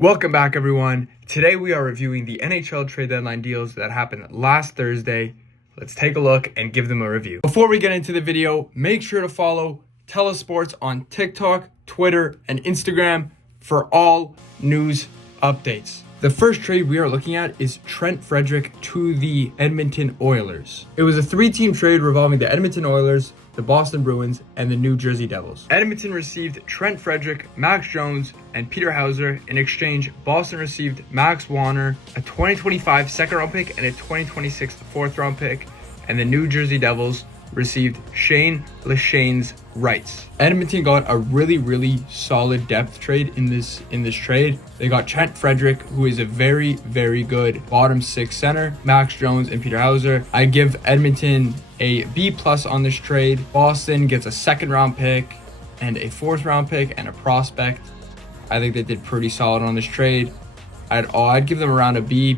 Welcome back, everyone. Today we are reviewing the NHL trade deadline deals that happened last Thursday. Let's take a look and give them a review. Before we get into the video, make sure to follow Tellus.sports on TikTok, Twitter, and Instagram for all news updates. The first trade we are looking at is Trent Frederic to the Edmonton Oilers. It was a three-team trade revolving the Edmonton Oilers, the Boston Bruins, and the New Jersey Devils. Edmonton received Trent Frederic, Max Jones, and Peter Hauser. In exchange, Boston received Max Warner, a 2025 second-round pick, and a 2026 fourth-round pick, and the New Jersey Devils received Shane Leshane's rights. Edmonton got a really solid depth trade in this trade. They got Trent Frederic, who is a very good bottom six center, Max Jones and Peter Hauser. I give Edmonton a B+ on this trade. Boston gets a second round pick and a fourth round pick and a prospect. I think they did pretty solid on this trade. I'd give them around a B+,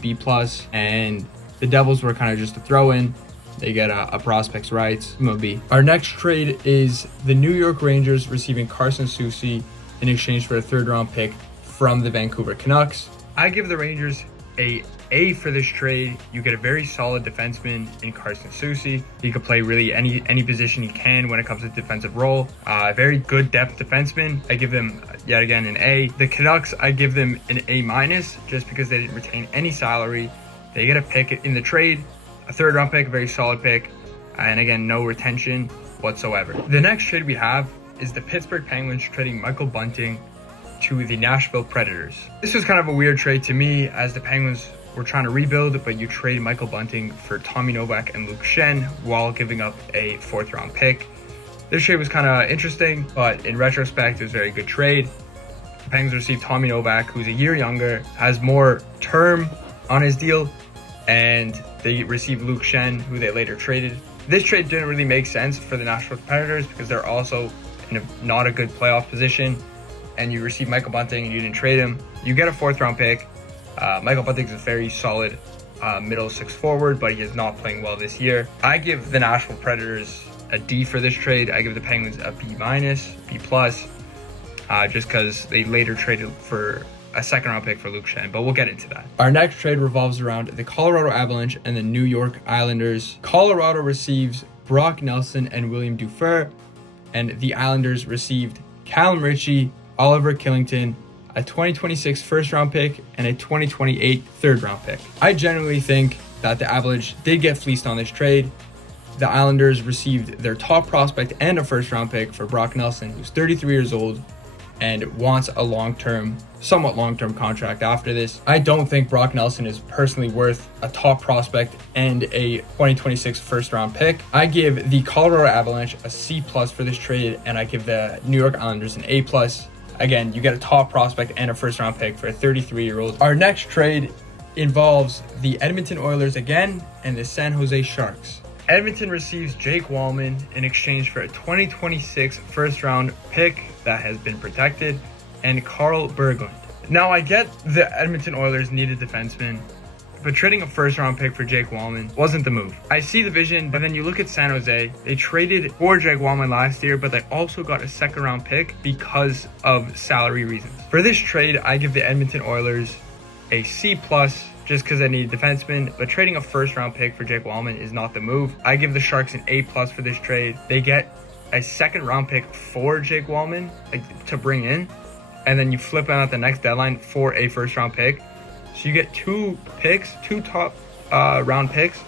and the Devils were kind of just a throw in. They get a prospect's rights, B. Our next trade is the New York Rangers receiving Carson Soucy in exchange for a third-round pick from the Vancouver Canucks. I give the Rangers a A for this trade. You get a very solid defenseman in Carson Soucy. He could play really any position he can when it comes to defensive role. Very good depth defenseman. I give them, yet again, an A. The Canucks, I give them an A- just because they didn't retain any salary. They get a pick in the trade. A third-round pick, a very solid pick, and again, no retention whatsoever. The next trade we have is the Pittsburgh Penguins trading Michael Bunting to the Nashville Predators. This was kind of a weird trade to me, as the Penguins were trying to rebuild, but you trade Michael Bunting for Tommy Novak and Luke Schenn while giving up a fourth-round pick. This trade was kind of interesting, but in retrospect, it was a very good trade. The Penguins received Tommy Novak, who's a year younger, has more term on his deal, and they received Luke Schenn, who they later traded. This trade didn't really make sense for the Nashville Predators because they're also in not a good playoff position, and you receive Michael Bunting and you didn't trade him. You get a fourth-round pick. Michael Bunting is a very solid middle six forward, but he is not playing well this year. I give the Nashville Predators a D for this trade. I give the Penguins a B-, B+, just because they later traded for a second-round pick for Luke Schenn, but we'll get into that. Our next trade revolves around the Colorado Avalanche and the New York Islanders. Colorado receives Brock Nelson and William Dufour, and the Islanders received Callum Ritchie, Oliver Killington, a 2026 first-round pick, and a 2028 third-round pick. I generally think that the Avalanche did get fleeced on this trade. The Islanders received their top prospect and a first-round pick for Brock Nelson, who's 33 years old, and wants a somewhat long-term contract after this. I don't think Brock Nelson is personally worth a top prospect and a 2026 first-round pick. I give the Colorado Avalanche a C+ for this trade, and I give the New York Islanders an A+. Again, you get a top prospect and a first-round pick for a 33-year-old. Our next trade involves the Edmonton Oilers again and the San Jose Sharks. Edmonton receives Jake Wallman in exchange for a 2026 first-round pick that has been protected, and Carl Berglund. Now, I get the Edmonton Oilers needed defensemen, but trading a first-round pick for Jake Wallman wasn't the move. I see the vision, but then you look at San Jose. They traded for Jake Wallman last year, but they also got a second-round pick because of salary reasons. For this trade, I give the Edmonton Oilers a C+, just because I need defensemen, but trading a first-round pick for Jake Wallman is not the move. I give the Sharks an A+ for this trade. They get a second-round pick for Jake Wallman to bring in, and then you flip him at the next deadline for a first-round pick. So you get two top round picks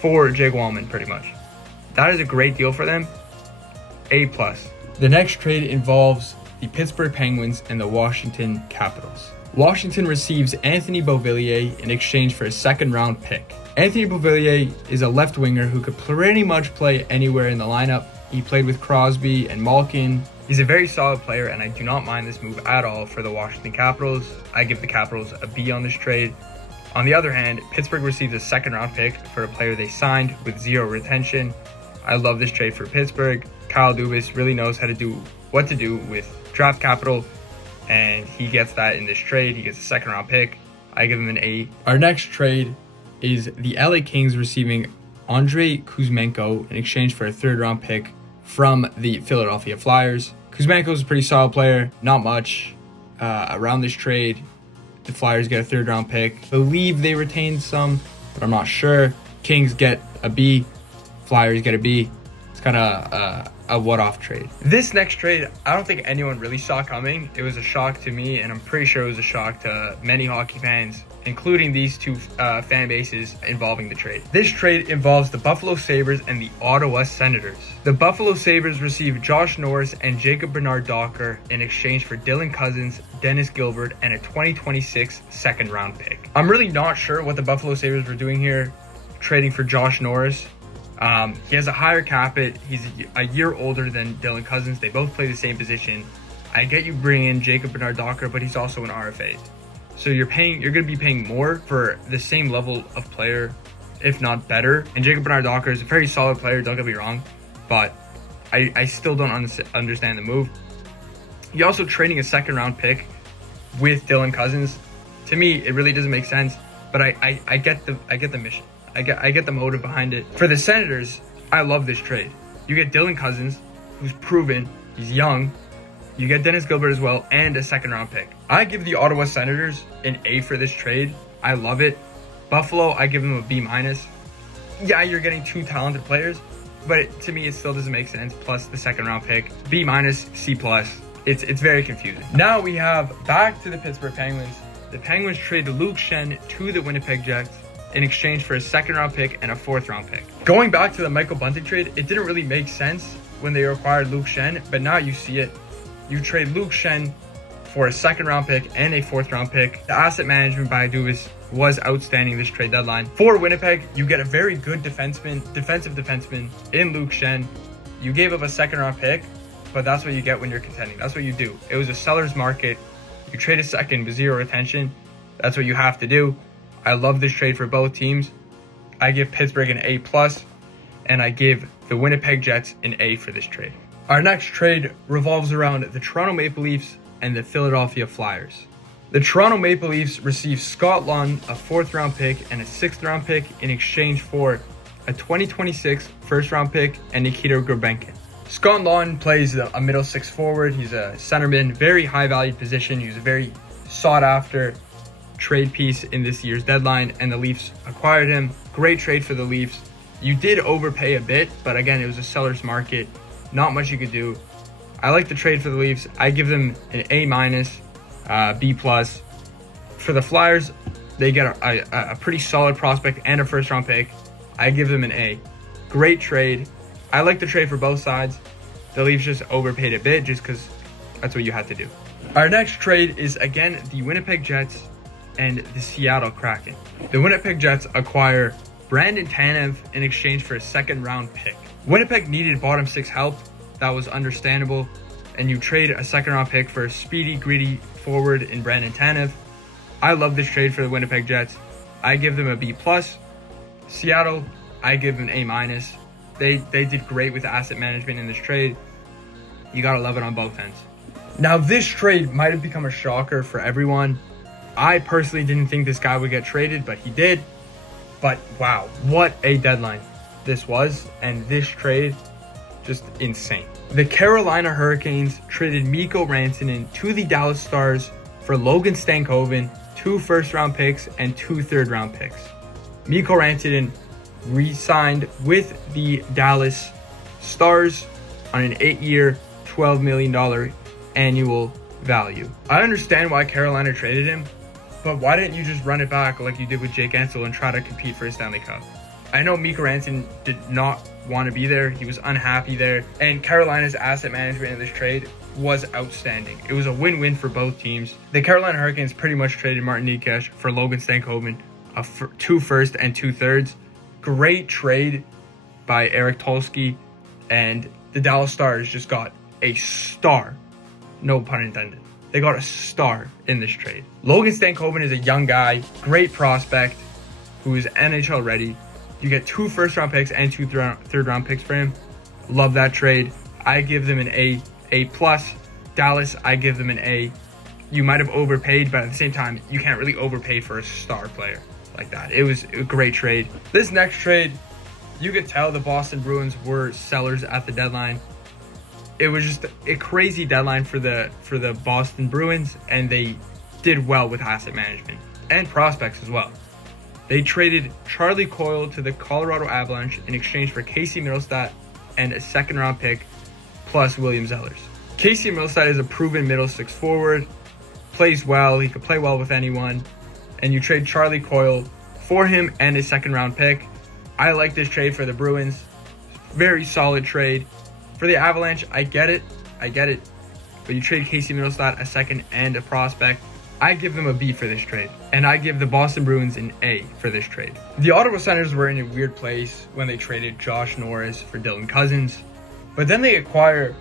for Jake Wallman, pretty much. That is a great deal for them. A+. The next trade involves the Pittsburgh Penguins and the Washington Capitals. Washington receives Anthony Beauvillier in exchange for a second-round pick. Anthony Beauvillier is a left winger who could pretty much play anywhere in the lineup. He played with Crosby and Malkin. He's a very solid player, and I do not mind this move at all for the Washington Capitals. I give the Capitals a B on this trade. On the other hand, Pittsburgh receives a second-round pick for a player they signed with zero retention. I love this trade for Pittsburgh. Kyle Dubas really knows what to do with draft capital, and he gets that in this trade. He gets a second-round pick. I give him an A. Our next trade is the LA Kings receiving Andrei Kuzmenko in exchange for a third-round pick from the Philadelphia Flyers. Kuzmenko is a pretty solid player. Not much around this trade. The Flyers get a 3rd round pick. I believe they retained some, but I'm not sure. Kings get a B. Flyers get a B. It's kind of a what-off trade. This next trade, I don't think anyone really saw coming. It was a shock to me, and I'm pretty sure it was a shock to many hockey fans, including these two fan bases involving the trade. This trade involves the Buffalo Sabres and the Ottawa Senators. The Buffalo Sabres received Josh Norris and Jacob Bernard-Docker in exchange for Dylan Cousins, Dennis Gilbert, and a 2026 second-round pick. I'm really not sure what the Buffalo Sabres were doing here, trading for Josh Norris. He has a higher cap hit. He's a year older than Dylan Cousins. They both play the same position. I get you bring in Jacob Bernard-Docker, but he's also an RFA. So you're going to be paying more for the same level of player, if not better. And Jacob Bernard-Docker is a very solid player, don't get me wrong, but I still don't understand the move. You're also trading a 2nd round pick with Dylan Cousins. To me, it really doesn't make sense, but I get the mission. I get the motive behind it. For the Senators, I love this trade. You get Dylan Cousins, who's proven, he's young. You get Dennis Gilbert as well, and a 2nd round pick. I give the Ottawa Senators an A for this trade. I love it. Buffalo, I give them a B-. Yeah, you're getting 2 talented players, but to me, it still doesn't make sense. Plus the 2nd round pick, B-, C+. It's very confusing. Now we have back to the Pittsburgh Penguins. The Penguins trade Luke Schenn to the Winnipeg Jets in exchange for a 2nd round pick and a 4th round pick. Going back to the Michael Bunting trade, it didn't really make sense when they acquired Luke Schenn, but now you see it. You trade Luke Schenn for a 2nd round pick and a 4th round pick. The asset management by Dubas was outstanding this trade deadline. For Winnipeg, you get a very good defensive defenseman in Luke Schenn. You gave up a 2nd round pick, but that's what you get when you're contending. That's what you do. It was a seller's market. You trade a second with 0 retention. That's what you have to do. I love this trade for both teams. I give Pittsburgh an A+, and I give the Winnipeg Jets an A for this trade. Our next trade revolves around the Toronto Maple Leafs and the Philadelphia Flyers. The Toronto Maple Leafs received Scott Lunn, a 4th round pick, and a 6th round pick in exchange for a 2026 1st round pick and Nikita Grabenkin. Scott Lunn plays a middle 6 forward. He's a centerman, very high valued position. He was a very sought after trade piece in this year's deadline, and the Leafs acquired him. Great trade for the Leafs. You did overpay a bit, but again, it was a seller's market. Not much you could do. I like the trade for the Leafs. I give them an A-, B+. For the Flyers, they get a pretty solid prospect and a 1st round pick. I give them an A. Great trade. I like the trade for both sides. The Leafs just overpaid a bit just because that's what you had to do. Our next trade is again the Winnipeg Jets and the Seattle Kraken. The Winnipeg Jets acquire Brandon Tanev in exchange for a 2nd round pick. Winnipeg needed bottom 6 help. That was understandable. And you trade a 2nd round pick for a speedy, gritty forward in Brandon Tanev. I love this trade for the Winnipeg Jets. I give them a B+. Seattle, I give them an A-. They did great with asset management in this trade. You gotta love it on both ends. Now this trade might have become a shocker for everyone. I personally didn't think this guy would get traded, but he did. But wow, what a deadline this was, and this trade, just insane. The Carolina Hurricanes traded Mikko Rantanen to the Dallas Stars for Logan Stankoven, 2 1st round picks and 2 3rd round picks. Mikko Rantanen re-signed with the Dallas Stars on an 8-year, $12 million annual value. I understand why Carolina traded him, but why didn't you just run it back like you did with Jake Ensel and try to compete for a Stanley Cup? I know Mikko Rantanen did not want to be there. He was unhappy there. And Carolina's asset management in this trade was outstanding. It was a win-win for both teams. The Carolina Hurricanes pretty much traded Martin Necas for Logan Stankoven, 2 first and 2 thirds. Great trade by Eric Tulsky. And the Dallas Stars just got a star. No pun intended. They got a star in this trade. Logan Stankoven is a young guy, great prospect, who is NHL ready. You get 2 1st round picks and 2 3rd round picks for him. Love that trade. I give them an A+. Dallas, I give them an A. You might have overpaid, but at the same time, you can't really overpay for a star player like that. It was a great trade. This next trade, you could tell the Boston Bruins were sellers at the deadline. It was just a crazy deadline for the Boston Bruins, and they did well with asset management and prospects as well. They traded Charlie Coyle to the Colorado Avalanche in exchange for Casey Middlestat and a second-round pick plus William Zellers. Casey Middlestat is a proven middle six forward, plays well, he could play well with anyone, and you trade Charlie Coyle for him and a second-round pick. I like this trade for the Bruins. Very solid trade. For the Avalanche, I get it. But you trade Casey Middlestat a second and a prospect. I give them a B for this trade. And I give the Boston Bruins an A for this trade. The Ottawa Senators were in a weird place when they traded Josh Norris for Dylan Cousins. But then they acquire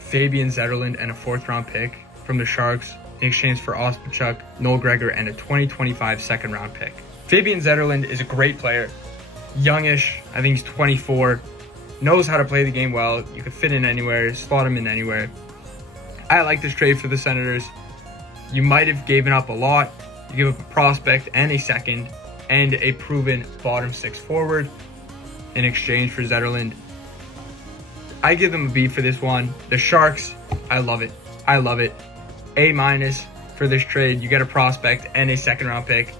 Fabian Zetterlund and a 4th-round pick from the Sharks in exchange for Ospachuk, Noel Gregor, and a 2025 second-round pick. Fabian Zetterlund is a great player. Youngish, I think he's 24. Knows how to play the game well. You could fit in anywhere, slot him in anywhere. I like this trade for the Senators. You might have given up a lot. You give up a prospect and a second and a proven bottom 6 forward in exchange for Zetterlund. I give them a B for this one. The Sharks, I love it. A- for this trade. You get a prospect and a second-round pick.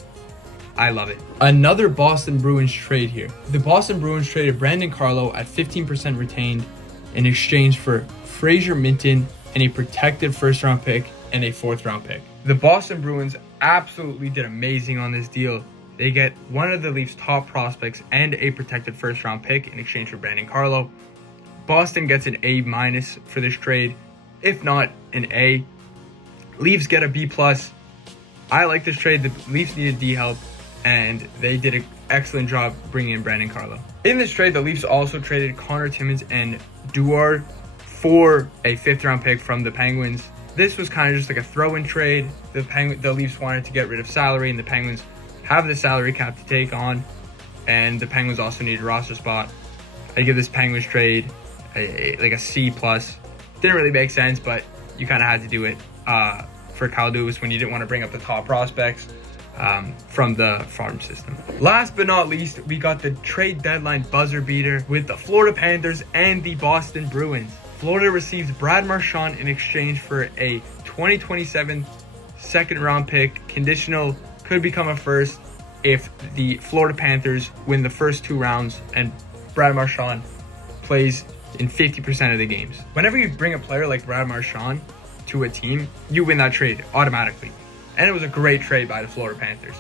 I love it. Another Boston Bruins trade here. The Boston Bruins traded Brandon Carlo at 15% retained in exchange for Fraser Minton and a protected 1st-round pick and a 4th-round pick. The Boston Bruins absolutely did amazing on this deal. They get one of the Leafs' top prospects and a protected 1st-round pick in exchange for Brandon Carlo. Boston gets an A- for this trade, if not an A. Leafs get a B+. I like this trade. The Leafs needed D help, and they did an excellent job bringing in Brandon Carlo. In this trade, the Leafs also traded Connor Timmins and Duar for a 5th-round pick from the Penguins. This was kind of just like a throw-in trade. The Leafs wanted to get rid of salary, and the Penguins have the salary cap to take on, and the Penguins also need a roster spot. I give this Penguins trade like a C+. Didn't really make sense, but you kind of had to do it for Kyle Dubas when you didn't want to bring up the top prospects from the farm system. Last but not least, we got the trade deadline buzzer beater with the Florida Panthers and the Boston Bruins. Florida receives Brad Marchand in exchange for a 2027 second-round pick, conditional, could become a first if the Florida Panthers win the first 2 rounds and Brad Marchand plays in 50% of the games. Whenever you bring a player like Brad Marchand to a team, you win that trade automatically. And it was a great trade by the Florida Panthers.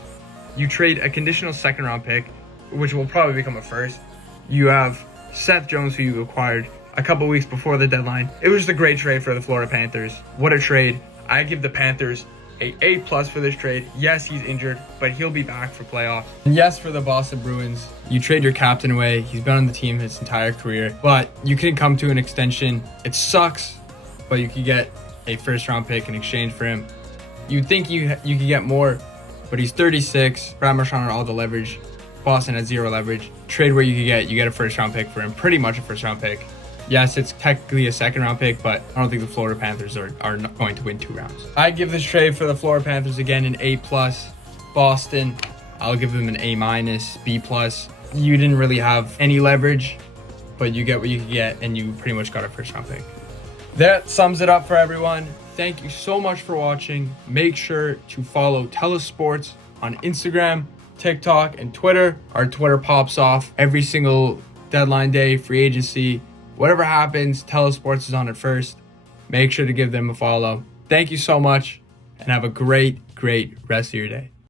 You trade a conditional 2nd-round pick, which will probably become a first. You have Seth Jones, who you acquired a couple weeks before the deadline. It was just a great trade for the Florida Panthers. What a trade. I give the Panthers a A+ for this trade. Yes, he's injured, but he'll be back for playoffs. And yes, for the Boston Bruins, you trade your captain away. He's been on the team his entire career, but you can come to an extension. It sucks, but you could get a 1st-round pick in exchange for him. You'd think you could get more, but he's 36. Brad Marchand had all the leverage. Boston had 0 leverage. Trade where you get a 1st-round pick for him, pretty much a 1st-round pick. Yes, it's technically a 2nd-round pick, but I don't think the Florida Panthers are not going to win 2 rounds. I give this trade for the Florida Panthers again an A+. Boston, I'll give them an A-, B+. You didn't really have any leverage, but you get what you could get, and you pretty much got a 1st-round pick. That sums it up for everyone. Thank you so much for watching. Make sure to follow Tellus Sports on Instagram, TikTok, and Twitter. Our Twitter pops off every single deadline day, free agency. Whatever happens, Tellus Sports is on it first. Make sure to give them a follow. Thank you so much, and have a great rest of your day.